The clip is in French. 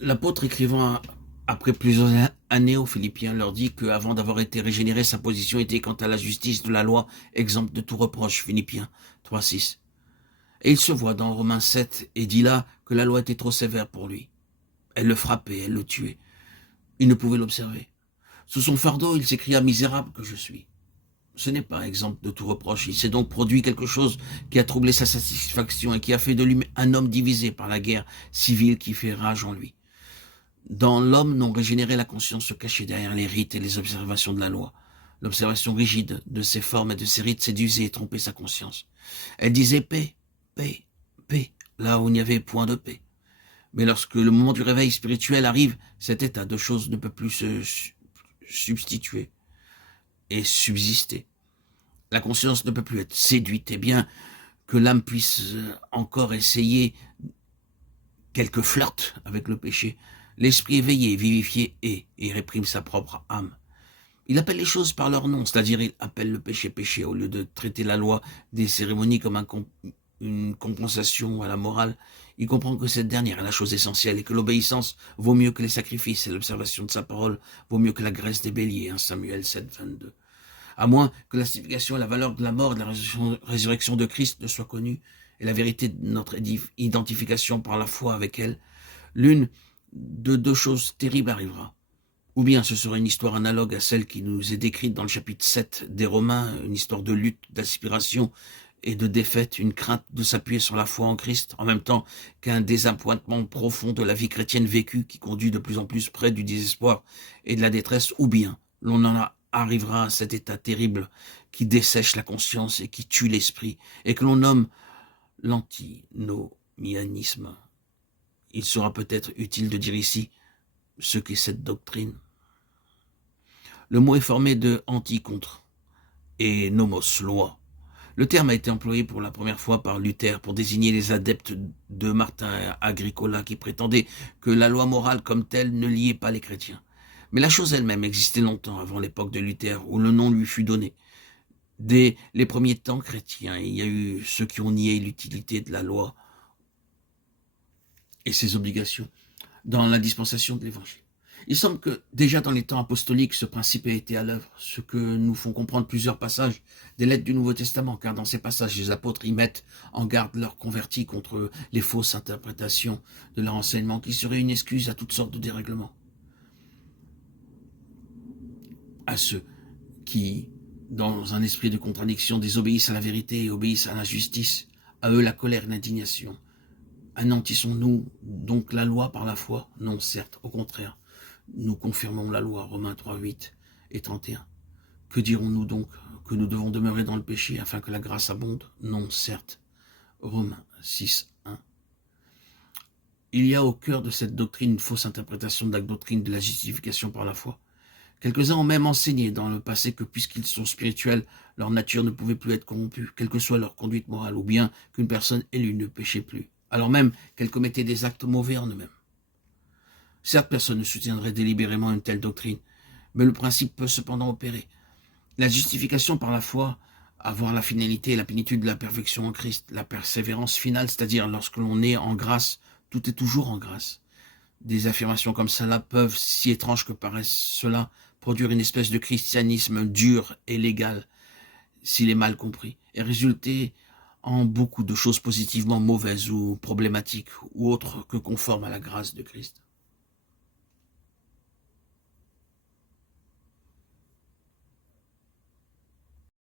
L'apôtre écrivant après plusieurs années aux Philippiens leur dit qu'avant d'avoir été régénéré, sa position était quant à la justice de la loi, exempte de tout reproche. Philippiens 3,6. Et il se voit dans Romains 7 et dit là que la loi était trop sévère pour lui. Elle le frappait, elle le tuait. Il ne pouvait l'observer. Sous son fardeau, il s'écria « Misérable que je suis ». Ce n'est pas exemple de tout reproche. Il s'est donc produit quelque chose qui a troublé sa satisfaction et qui a fait de lui un homme divisé par la guerre civile qui fait rage en lui. Dans l'homme non régénéré, la conscience se cachait derrière les rites et les observations de la loi. L'observation rigide de ses formes et de ses rites séduisait et trompait sa conscience. Elle disait paix, paix, paix, là où il n'y avait point de paix. Mais lorsque le moment du réveil spirituel arrive, cet état de choses ne peut plus se substituer et subsister. La conscience ne peut plus être séduite, et bien que l'âme puisse encore essayer quelques flirts avec le péché, l'esprit éveillé, vivifié et réprime sa propre âme. Il appelle les choses par leur nom, c'est-à-dire il appelle le péché péché, au lieu de traiter la loi des cérémonies comme une compensation à la morale. Il comprend que cette dernière est la chose essentielle et que l'obéissance vaut mieux que les sacrifices et l'observation de sa parole vaut mieux que la graisse des béliers, 1 Samuel 7, 22. À moins que la signification et la valeur de la mort et de la résurrection de Christ ne soient connues, et la vérité de notre identification par la foi avec elle, l'une de deux choses terribles arrivera. Ou bien ce sera une histoire analogue à celle qui nous est décrite dans le chapitre 7 des Romains, une histoire de lutte, d'aspiration et de défaite, une crainte de s'appuyer sur la foi en Christ, en même temps qu'un désappointement profond de la vie chrétienne vécue qui conduit de plus en plus près du désespoir et de la détresse, ou bien l'on arrivera à cet état terrible qui dessèche la conscience et qui tue l'esprit, et que l'on nomme l'antinomianisme. Il sera peut-être utile de dire ici ce qu'est cette doctrine. Le mot est formé de anti contre et nomos, loi. Le terme a été employé pour la première fois par Luther pour désigner les adeptes de Martin Agricola qui prétendaient que la loi morale comme telle ne liait pas les chrétiens. Mais la chose elle-même existait longtemps avant l'époque de Luther, où le nom lui fut donné. Dès les premiers temps chrétiens, il y a eu ceux qui ont nié l'utilité de la loi et ses obligations dans la dispensation de l'Évangile. Il semble que déjà dans les temps apostoliques, ce principe a été à l'œuvre, ce que nous font comprendre plusieurs passages des lettres du Nouveau Testament, car dans ces passages, les apôtres y mettent en garde leurs convertis contre les fausses interprétations de leur enseignement, qui seraient une excuse à toutes sortes de dérèglements. À ceux qui, dans un esprit de contradiction, désobéissent à la vérité et obéissent à l'injustice, à eux la colère et l'indignation. Anéantissons-nous donc la loi par la foi? Non, certes, au contraire. Nous confirmons la loi, Romains 3, 8 et 31. Que dirons-nous donc? Que nous devons demeurer dans le péché afin que la grâce abonde? Non, certes. Romains 6, 1. Il y a au cœur de cette doctrine une fausse interprétation de la doctrine de la justification par la foi. Quelques-uns ont même enseigné dans le passé que puisqu'ils sont spirituels, leur nature ne pouvait plus être corrompue, quelle que soit leur conduite morale, ou bien qu'une personne élue ne péchait plus, alors même qu'elle commettait des actes mauvais en eux-mêmes. Certes, personne ne soutiendrait délibérément une telle doctrine, mais le principe peut cependant opérer. La justification par la foi, avoir la finalité et la plénitude de la perfection en Christ, la persévérance finale, c'est-à-dire lorsque l'on est en grâce, tout est toujours en grâce. Des affirmations comme cela peuvent, si étranges que paraissent cela, produire une espèce de christianisme dur et légal, s'il est mal compris, et résulter en beaucoup de choses positivement mauvaises ou problématiques, ou autres que conformes à la grâce de Christ.